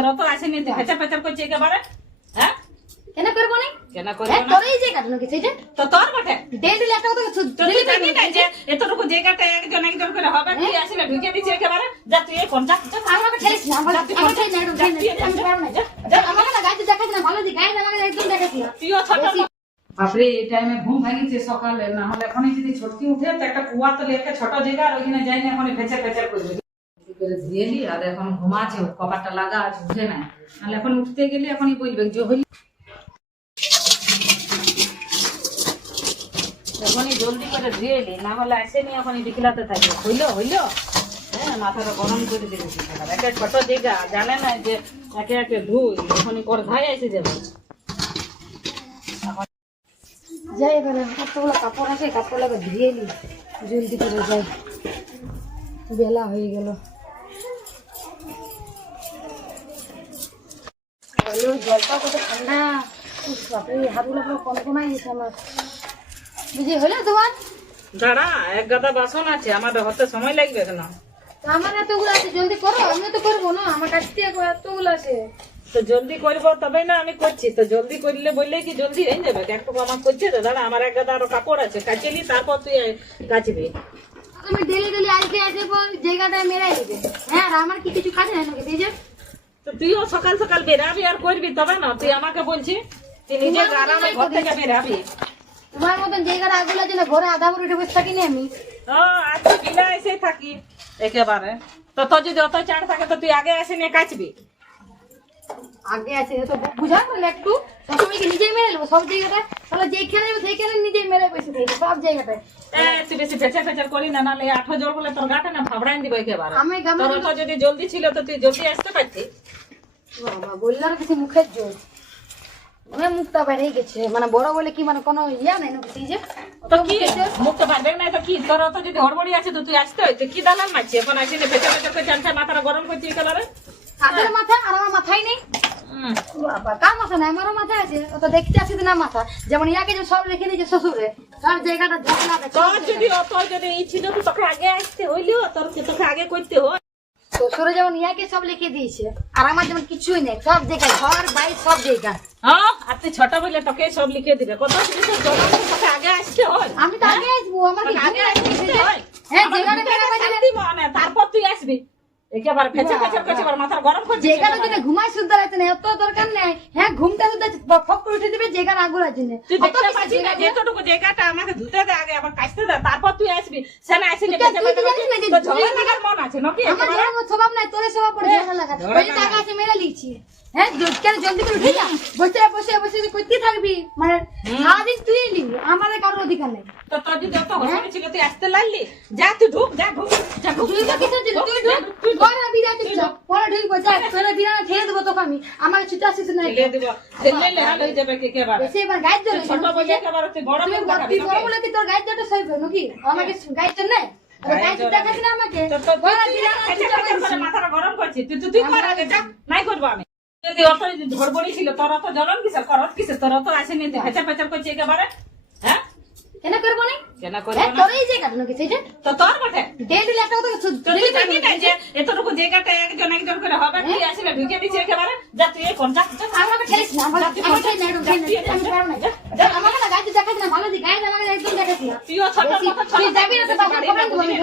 তোরা তো আসেনি তুই ফেচার ফেচার করছিস একেবারে হ্যাঁ? কেন করব না? কেন করব না? তোরই যে কাটলো কি সেইটা? তো তোর বটে? ডে দিলে একটা তো তুই জানি না যে এতটুকু জায়গাটা একজন একজন করে হবে তুই আসলে ঢুকে দিচ্ছি একেবারে। যা তুই কোন যা যা, যা। আমাকে ঠেলিস না আমার আমার ঠেলিস না একদম ঠেলিস না, আমি পারব না। যা, যা, আমাকে না গাইতে দেখাস না ভালো দি গাইতে আমাকে একদম দেখাস না। তুইও ছোট বাপরে এই টাইমে ঘুম ভাঙিছে সকালে না হলে এখনই যদি ছটকি উঠে তো একটা কুয়া তো একটা ছোট জায়গা আর ওইখানে যাই না এখন ফেচার ফেচার করবে। ধুয়েলি আর এখন ঘুমাচ্ছে কপারটা লাগা আছে, উঠে না নাহলে এখন উঠতে গেলে এখনই বলবে, যে হইল এখনই জলদি করে ধুয়ে না হলে আসেনি, এখনই বিকেলাতে থাকবে। হইল হইল? হ্যাঁ মাথাটা গরম করে ছোট জায়গা জানে না যে একে একে ধুই, এখনই এসে যাবে। যাই কতগুলো কাপড় আছে কাপড় লাগে ধুয়ে নি, জলদি করে যাই। বেলা হয়ে গেল। হলো জলটা কত ঠান্ডা। বাপরে হাতগুলো পুরো কনকনাই গেছে আমার। বুঝি হলো তোমার? দাঁড়া এক গাদা বাসন আছে আমাদের হতে সময় লাগবে কেন? তো আমার এতগুলো আছে জলদি করো আমি তো করব না আমার কাছ থেকে এতগুলো আছে। তো জলদি করব তবেই না আমি করছি। তো জলদি করলে বললে কি জলদি হয়ে যাবে? একটু আমার করছে তো দাঁড়া আমার এক গাদা আরও কাপড় আছে কাচেলি তারপর তুই কাচবি। তুমি ডেলি ডেলি আজকে পর জায়গাটা মেরাই দিবে। হ্যাঁ আর আমার কি কিছু কাজ নাই নাকি এই যে তো তুইও সকাল সকাল বেরাবি আর করবি তবে না তুই আমাকে বলছি তুই নিজের আরামে ঘর থেকে বেরাবি। তোমার মতন জায়গাটা আগুলো আছে ঘরে আধা ভরে উঠে বসে থাকি না আমি। ও আজকে বিনা এসে থাকি একেবারে। তো তোর যদি অত চাড় থাকে তো তুই আগে এসে নিয়ে কাচবি। আগে আছে তো বুঝা না একটু। নিজেই মেরে নেব? সব জায়গাটা তাহলে যেখানে সেইখানে নিজেই মেরে বসে থাকব সব জায়গাটায় তো যদি জলদি ছিল তো তুই জলদি আসতে পারতি। বাবা বললার কিছু মুখের জোর। মুখটা বেড়ে গেছে। মানে বড় বলে কি মানে কোনো ইয়া নাই না বুঝি যে? তো কি? মুখ তো তো কি? তোর তো যদি হড়বড়ি আছে তো তুই আসতে হয়। তুই কি দালান মারছি? এখন আসি না ফেচার ফেচার করে জানছে মাথাটা গরম করছি একেবারে তাদের মাথা আর আমার মাথায় নেই? হুম। বাবা কার মাথা নাই? আমারও মাথা আছে। ও তো দেখতে আসি না মাথা। যেমন ইয়াকে যে সব রেখে দিয়েছে শ্বশুরে তার জায়গাটা ঝাপলা তোর যদি অত যদি ই ছিল তো তোকে আগে আসতে হইলেও তোর তোকে আগে করতে হয়। শ্বশুরে যেমন ইয়াকে সব লিখে দিয়েছে আর আমার যেমন কিছুই নেই সব জায়গায় ঘর বাড়ি সব জায়গা হ্যাঁ আর তুই ছোট বলে তোকে সব লিখে দিবে। কত তোকে আগে আসতে হয়। আমি তো আগে আসব আমার আগে আসতে হয়। হ্যাঁ তারপর তুই আসবি। একেবারে ফেচার ফেচার করছে এবার মাথার গরম করছে যেখানে জন্য ঘুমাই শুদ্ধ রাখতে নেই অত দরকার নেই। হ্যাঁ ঘুমটা শুদ্ধ ফক করে উঠে দিবে যেখানে আগুন আছে না তুই দেখতে পাচ্ছিস না যেটুকু জায়গাটা আমাকে ধুতে দে আগে আবার কাচতে দে তারপর তুই আসবি। সেনা আসিলে তুই তো- তুই তো জানিস না যে তো ঝগড়া লাগার মন আছে নাকি? আমার একেবারে? স্বভাব নাই তোর স্বভাব পড়ে ঝগড়া লাগা। ঝগড়া টাকা আছে মেরে লিখছি। হ্যাঁ কেন জলদি করে উঠে যা? বসে বসে বসে করতে থাকবি? মানে সারাদিন তুই নিবি আমাদের কারোর অধিকার নেই। তো তোর যদি অত হসপি ছিল তুই আসতে লাগলি যা তুই ঢুক যা ঢুক যা ঢুক তুই তো কিসের তুই ঢুক তুই ঢুক। পরে বিরা চুপচাপ পরে ঢুকবো যা তোরা বিরা ঠেলে দেবো তোকে আমি। আমাকে ছুটে আসিস না ঠেলে দিব। ঠেলে লেহাল হয়ে যাবে কে একেবারে বেশি এবার গাইড ধরে ছোট বলে তুই বড় তুই বড় কি তোর গাইড সইবে নাকি? আমাকে গাইড ধর না তো তো আসিস। মাথাটা গরম তুই তুই তুই কর আগে যা নাই করব আমি। যদি অত যদি ধরবড়ি ছিল তোর অত জ্বলন কিসের? করত কিসের? তোর অত আসেনি একেবারে। হ্যাঁ? কেন করব না? কেন হ্যাঁ না? তোরই যে কাটলো কি সেইটা তো তোর বটে? ডেট দিলে একটা তো তুই জানি না যে এতটুকু জায়গাটা একজন একজন করে হবে তুই আসলে ঢুকে দিচ্ছি একেবারে। যা তুই কোন যা যা আমাকে ঠেলিস না আমার তুই আমার না যা, তুই আমি যা, না যা, যা, আমাকে না গাইড দেখাস না ভালো দি গাইড আমাকে একদম দেখাস না। তুইও ছোট মতো তুই যাবি না তো বাবা দিব আমি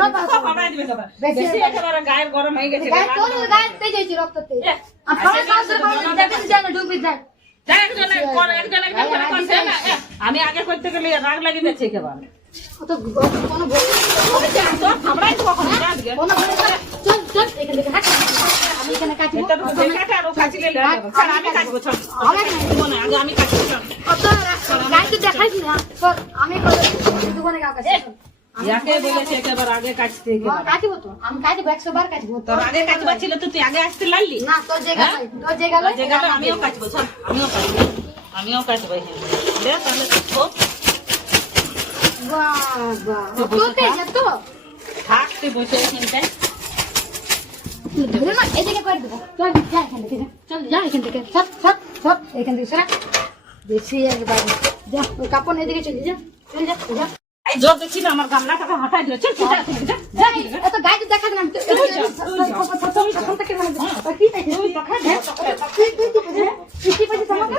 বাবা ফাবড়ায় দিবে তোকে। বেশি একেবারে গায়ের গরম হয়ে গেছে গাইড তোর গাইড তেজ হইছে রক্ত তেজ এ, আর খাওয়া খাওয়া সব যা না ঢুকবি যা যা একজন একজন একজন করে করছে না, আমি আগে করতে গেলে রাগ লাগিয়ে যাচ্ছে একেবারে তো আগে কাটতে কাটবো আমি কাটবো একশো বার কাটবো। তোর আগে কাটবা ছিল তো তুই আগে আসতে লাগলি না তোর জায়গা হ্যাঁ? তোর জায়গা আমিও কাটবো আমিও কাটবো। আমিও কাটবো তাহলে তো থাক। তুই বসে এখানটায় এদিকে করে দেবো চল যা এখান থেকে চল যা এখান থেকে সব সব সব এখান থেকে সরা বেশি একবার যা ওই কাপড় এদিকে চলে যা চল যা যা দেখছি আমার গামলাটাকে হাঁটাই দিল চল চল যা, এত গায়ে না তুই মানে কি তুই দেখা তুই তুই তুই কি পাইছিস আমাকে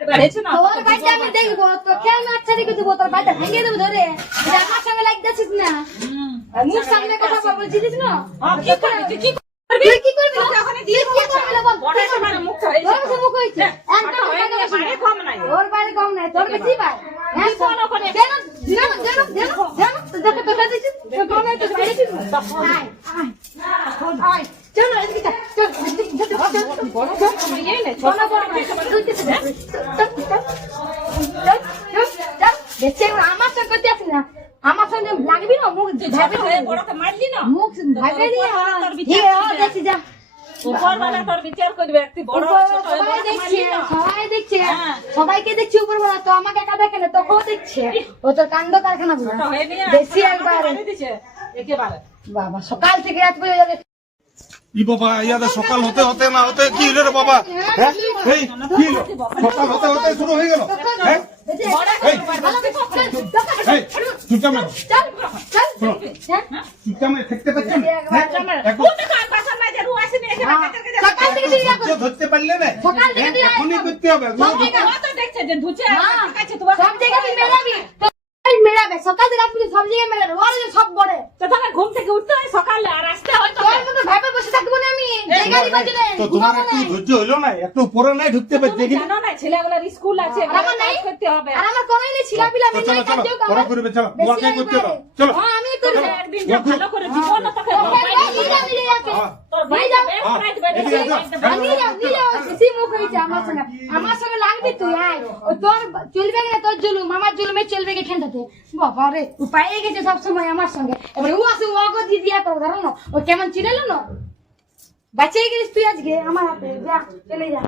তোর বাইকটা আমি দেখব তো কেন আচ্ছা রেখে দেবো তোর বাইকটা ভেঙে দেবো ধরে। আমার সঙ্গে লাগতেছিস না? মুখ সামনে কথা বলছিস না? হ্যাঁ, কি করবি তুই কি তুই কি করবি? ওখানে দিয়ে কি করবি? বল বড় সবার মুখ ধরেছে তোর মুখ হয়েছে। হ্যাঁ, হয়ে গেলে বেশি বাড়ি কম নাই। তোর বাইরে কম নাই। তোর বেশি পাই হ্যাঁ কোন ওখানে? কেন জানো জানো জানো জানো দেখো তোকে দিছিস তো কোন তো বাইরে দিছিস আয় আয়। আয়। চলো এদিকে চল আমার সঙ্গে করতে আসিস না আমার সঙ্গে লাগবি না মুখ মারলি না মুখ তোর করবে। দেখছি যা তোর উপর। সবাইকে উপরবেলা তো আমাকে একা দেখে না তোকেও দেখছে ও তো কাণ্ড কারখানা বেশি একেবারে বাবা সকাল থেকে রাত পর্যন্ত ই বাবা ইয়াদের সকাল হতে হতে না হতে কি হলো রে বাবা? হ্যাঁ এই কি হলো সকাল হতে হতে শুরু হয়ে গেল। হ্যাঁ এই এই চুপচাপ মেরো চল চল চুপচাপ মেরে থাকতে পারছেন হ্যাঁ ধৈর্য ধরতে পারলে না। এখনই করতে হবে। সব জায়গায় মেলাবি মেলাবে সকাল থেকে রাত পর্যন্ত সব জায়গায় মেলাবে। ওর যে সব বড়ে তো তাহলে ঘুম থেকে উঠতে হয় সকালে আর আসতে হয় তো তোর মতো ভাবে বসে থাকব না আমি। জায়গারই বাজে না তো তোমার একটু ধৈর্য হলো না? একটু পরে নাই ঢুকতে পারছে কি জানো না ছেলেগুলোর স্কুল আছে আমার নাই? করতে হবে। আর আমার কোনোই নেই ছিলা পিলা আমি নাই কাজ যোগ পরে করবে চলো তোমাকে করতে দাও। চলো। হ্যাঁ আমি করব একদিন ভালো করে জীবন তোকে নিয়ে যাও হ্যাঁ। তোর ভাই যাবে প্রাইজ বেড়ে নিয়ে যাও নিয়ে যাও সিসি মুখ হয়েছে আমার সঙ্গে আমার সঙ্গে লাগবি তুই আয়। ও তোর চলবে না তোর জুলুম আমার জুলুমে চলবে কি ঠেনটাতে বাবা রে ও গেছে সব সময় আমার সঙ্গে। এবার ও আসে ও আগে দিয়ে দিয়া করো ধরো না। ও কেমন চিনেলো না? বাঁচিয়ে গেছিস তুই আজকে আমার হাতে যা চলে যা।